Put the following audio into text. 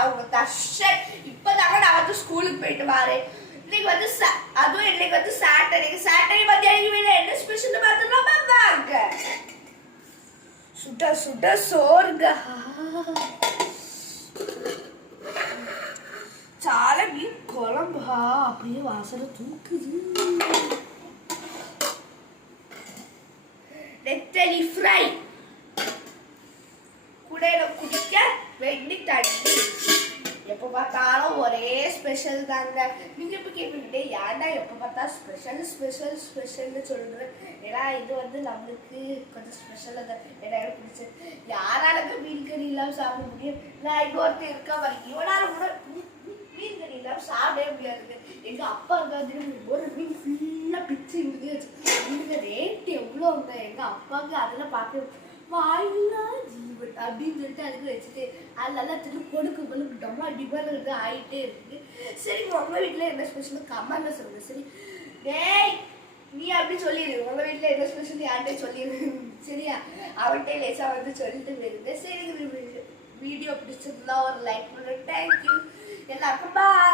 அவங்க தர்ஷன் இப்பதாங்க நான் வந்து ஸ்கூலுக்கு போயிட்டு வரேன். இன்னைக்கு வந்து அதுவும் இன்னைக்கு வந்து சாட்டர்டே மத்தியானம் வீட்டுல என்ன ஸ்பெஷல் பார்த்துடலாமா வாங்க. சுட சுட சோறுங்க, சாலை மீன் குழம்பா அப்படியே வாசனை தூக்குது. நெத்தலி ஃப்ரை குடையில குடிக்க வெண்ணி தண்ணி. எப்போ பார்த்தாலும் ஒரே ஸ்பெஷல் தாங்க. நீங்க இப்ப கேட்பீங்க ஏன்டா எப்போ பார்த்தா ஸ்பெஷல்னு சொல்றேன். ஏன்னா இது வந்து நம்மளுக்கு கொஞ்சம் ஸ்பெஷலாக தான். எனக்கு பிடிச்சது. யாராலுக்கு மீன் கறி இல்லாமல் சாப்பிட முடியும்? நான் இன்னொருத்தர் இருக்கா வரைக்கும் இவனால கூட மீன் கறி இல்லாமல் சாப்பிடவே முடியாது. எங்க அப்பா இருக்காது ஒரு மீன் ஃபுல்லா பிச்சு இங்கே வச்சு இந்த ரேட் எவ்வளோ இருந்தா எங்க அப்பாவுக்கு அதெல்லாம் பார்க்க வாயிலா ஜீவன் அப்படின்னு சொல்லிட்டு அதுக்கு வச்சுட்டு அது நல்லா திரும்ப கொடுக்கும் போது டம்மா டிபர் ஆகிட்டே இருக்கு. சரி உங்க வீட்டில் என்ன ஸ்பெஷல் கமெண்ட்ல சொல்லுங்க. சரி டேய் நீ அப்படி சொல்லிடு, உங்க வீட்டில் என்ன ஸ்பெஷல் யார்கிட்டே சொல்லிடு சரியா? அவன்கிட்ட லேசா வந்து சொல்லிட்டு போயிருந்தேன். சரி வீடியோ பிடிச்சிருந்தா ஒரு லைக் பண்ணுங்க. தேங்க்யூ எல்லாருக்கும். பாய்.